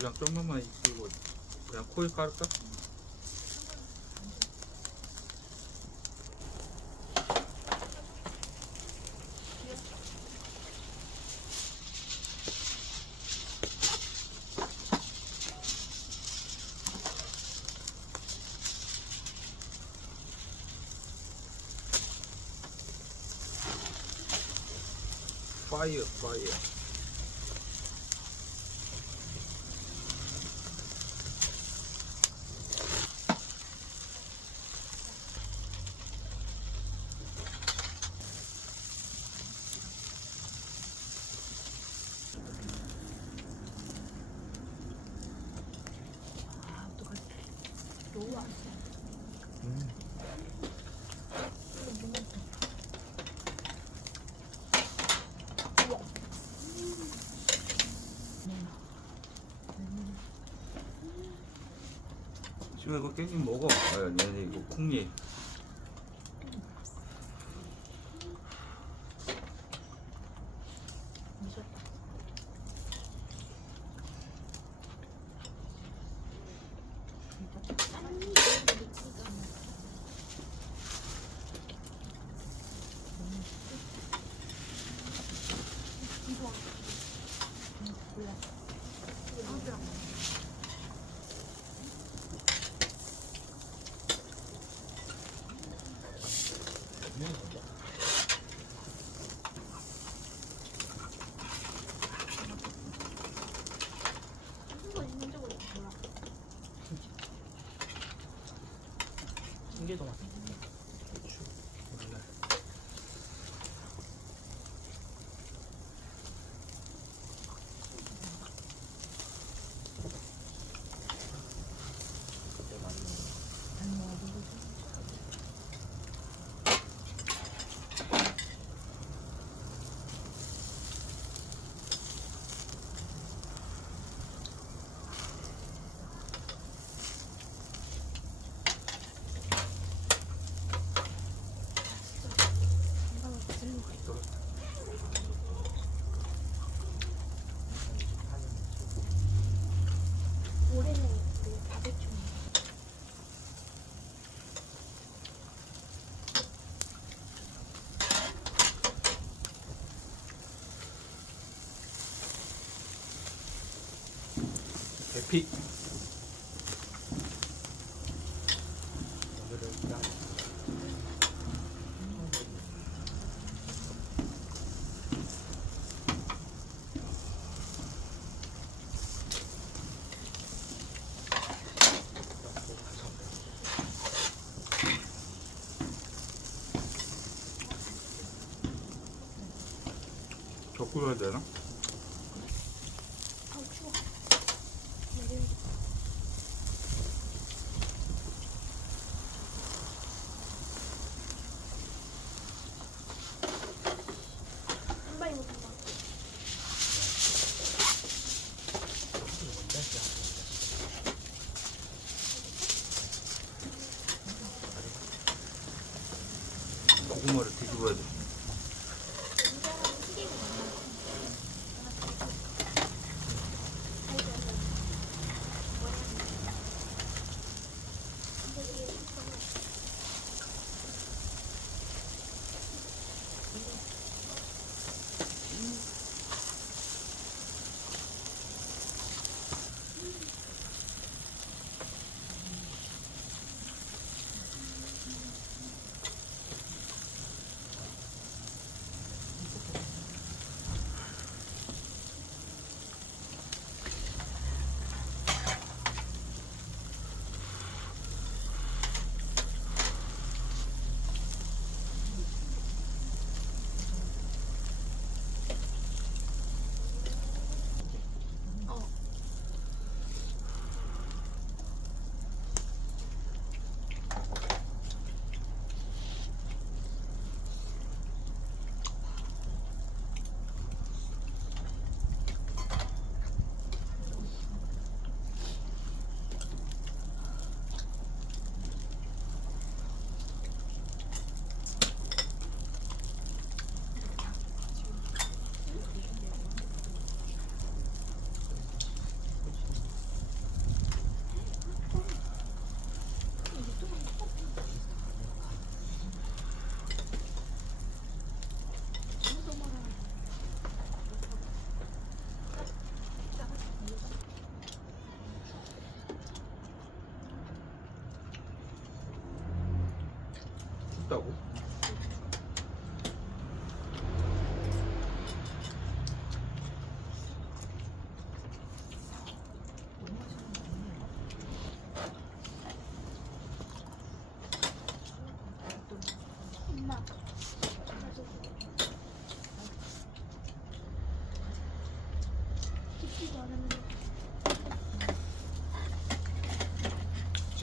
불량 조금만 익히고 그냥 코에 깔을까? 파이어 파이어. 너무 맛있어. 지금 이거 깻잎 먹어. 아, 얘네 이거 콩잎. 미쳤다. 이게 더 맛있어. 올해는 우리 바베큐. 대피. 더 끓여야 되나? 아우 추워. 한 마리 못한다. 고구마를 뒤집어야 돼.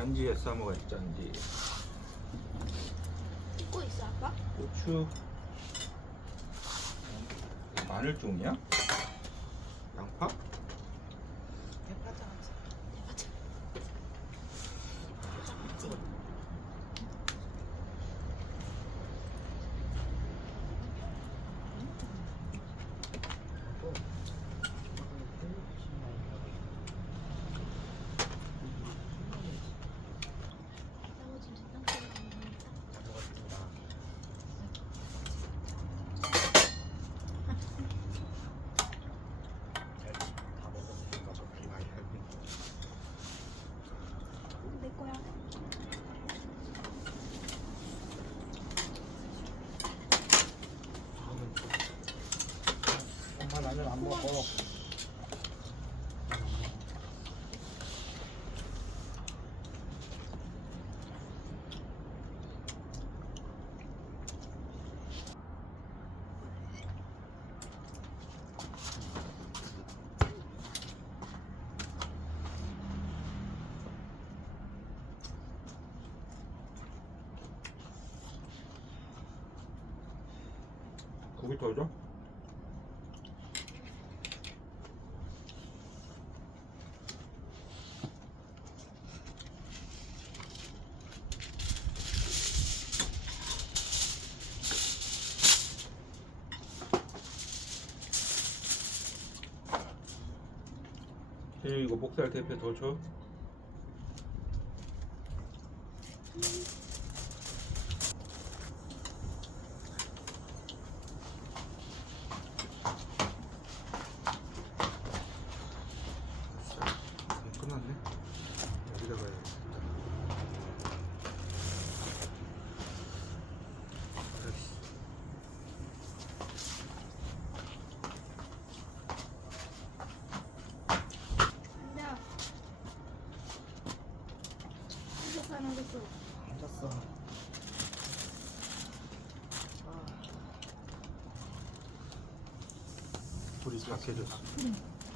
짠지에 싸먹어야지. 짠지. 찍고 있어 아빠? 고추. 마늘종이야? 양파? 대파장 하지. 나머지 이제 땅콩 넣으면 내 거야. 엄마 라면 안 먹어. 고기 더 줘? 이거 목살 대패 더 줘? 끝났네. 여기다가 해야겠다. 아이씨. 앉아. 앉아서 하는 것도 앉았어. 불이 약해졌어.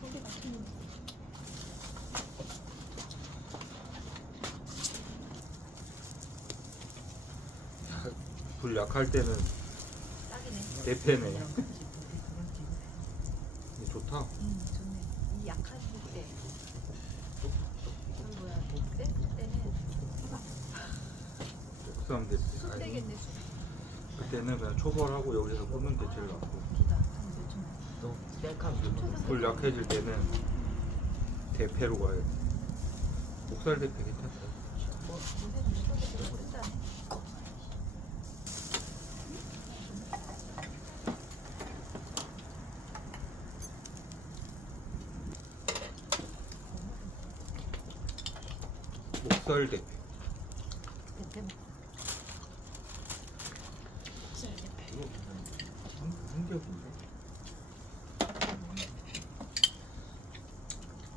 소리 같은 거. 불 약할 때는 딱이네. 대패네. 이거 좋다. 좋네. 이 약한 때. 그 뭐야? 센 때는 국수하면 됐지. 술 되겠네. 술. 그때는 그냥 초벌하고 여기서 꽂는 게 제일 낫고. 기다. 한몇 초만. 또 셀카 불 약해질 때는 대패로 가야 돼. 목살 대패 괜찮다. 뭐 요새 좀 소리가 끝나네. 목살 대패. 대패 먹. 이거 한겹인데?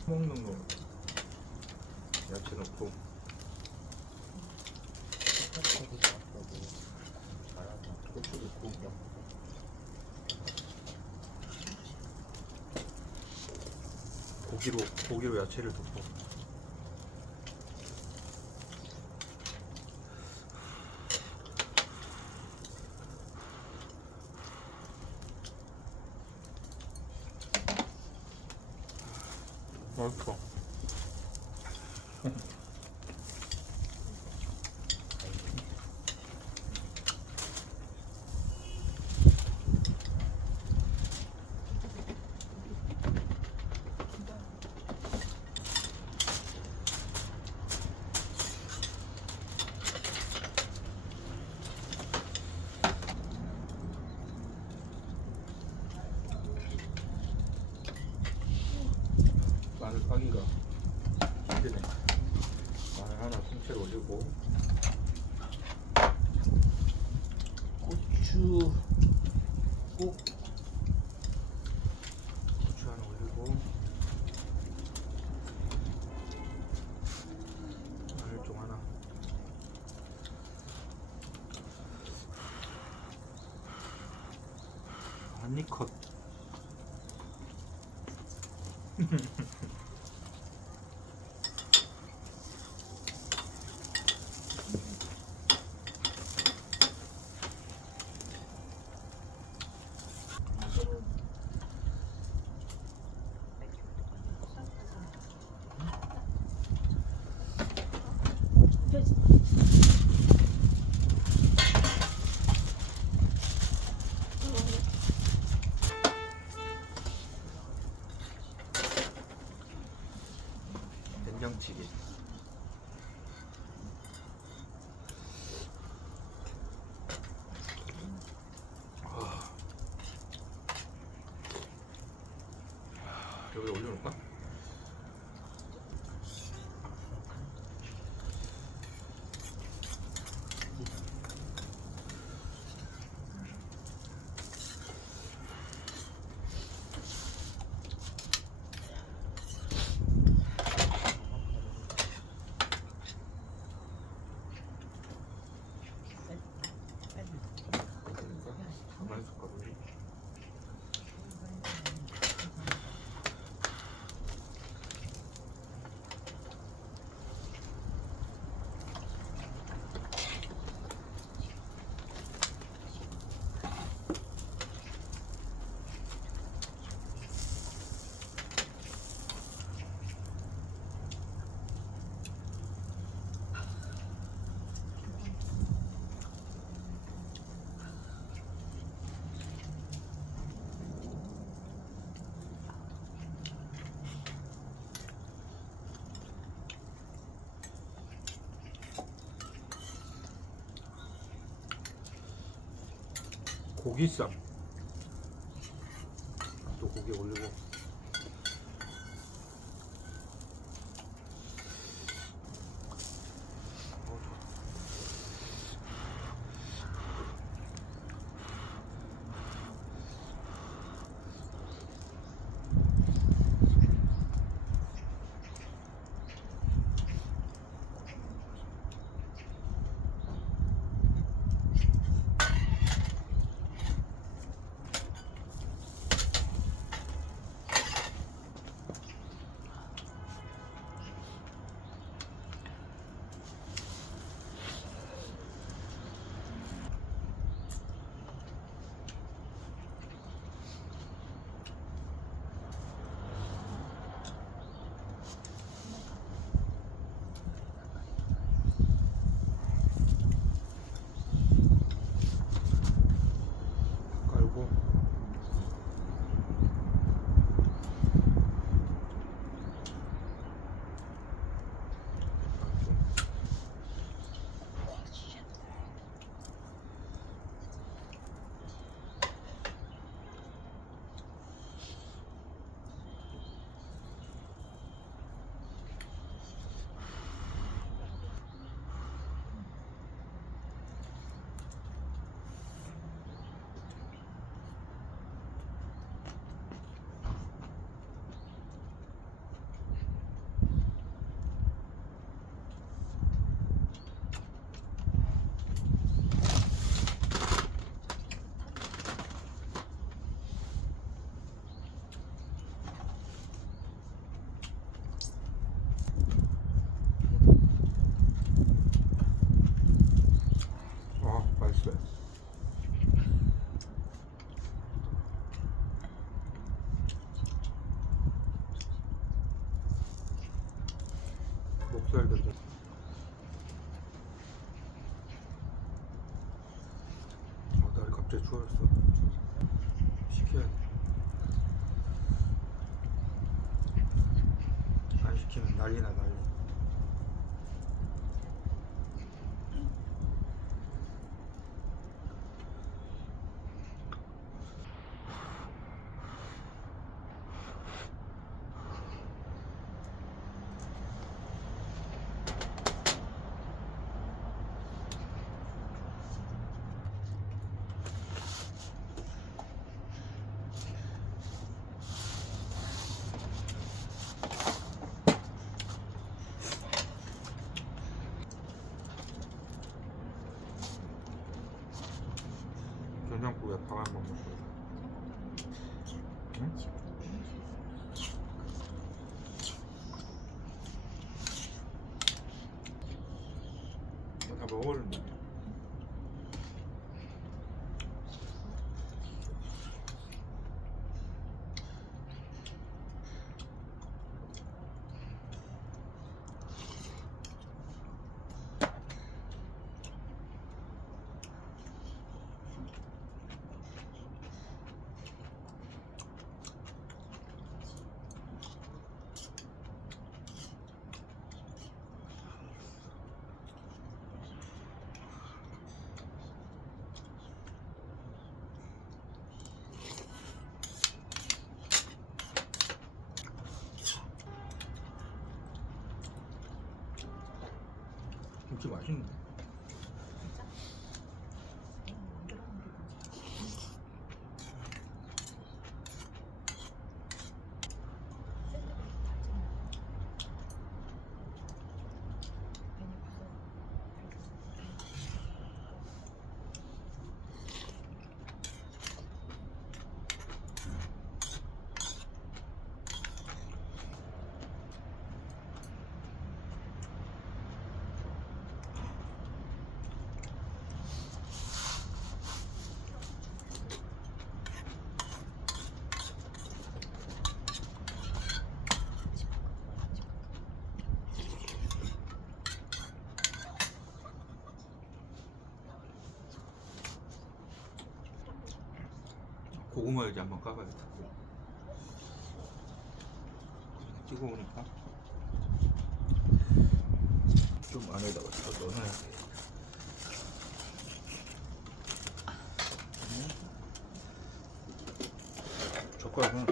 먹는 거. 야채 넣고. 고추 넣고. 고기로 야채를 덮어. 맛있어. 마늘 파기가 힘드네. 마늘 하나 통째로 올리고 고추 꼭 고추 하나 올리고 마늘 좀 하나. 한입 컷. 여기 올려놓을까? 가만히 있을까? 고기쌈 또 고기 올리고 깔고 맛있어요. 목살도 좀 날이 갑자기 추워졌어. 시켜야 돼. 안 시키면 난리나 난리. 된장국에 밥 한 번 먹고. 응? 다 먹었는데. 맛있는데. 진짜? 만들어놓은 게 뭐지? 샌드위치 다 찍는 거. 괜히 가서 고구마 이제 한번 까봐야겠다. 찍어 오니까 좀 안에다가 더 넣어놔야 돼. 젓가락은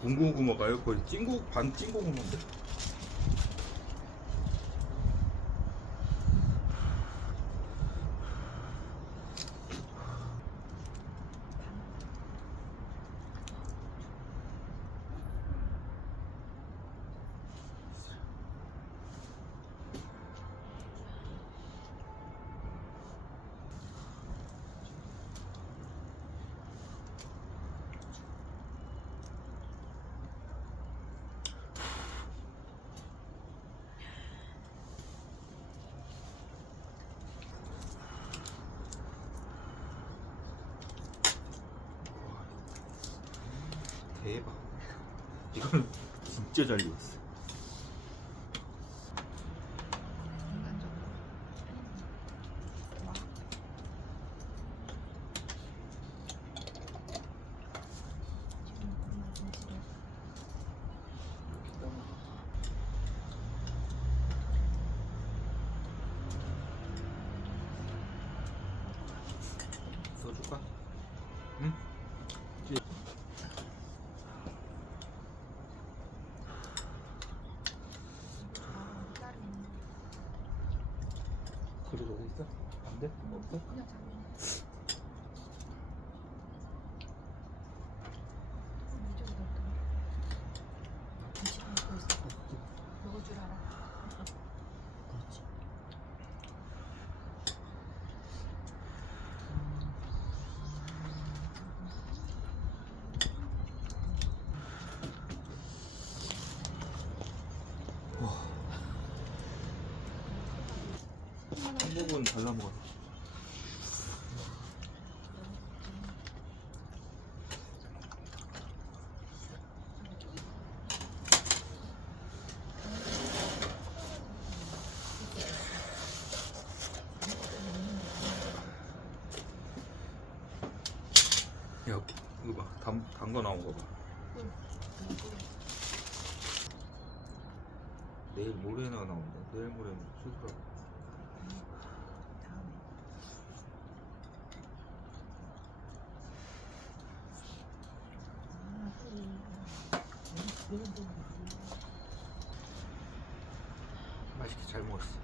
군고구마가요? 거의 찐고 반 찐고구마인데. 대박. 이거는 진짜 잘 익었어. 인간적으로 와 지금 정말 진실해. 써줄까? 응? 아, 따로 있는 그래 저기 있어? 안 돼? 없어? 그냥 잡는 이쪽에 넣었더니 김치랑 먹고 있어. 먹을 줄 알아. 그렇지. 한 부분 잘라 먹어. 야, 이거 봐. 담거 나온 거 봐. 내일 모레나 나온다. 내일 모레는 수술하고. 다음에 맛있게 잘 먹었어.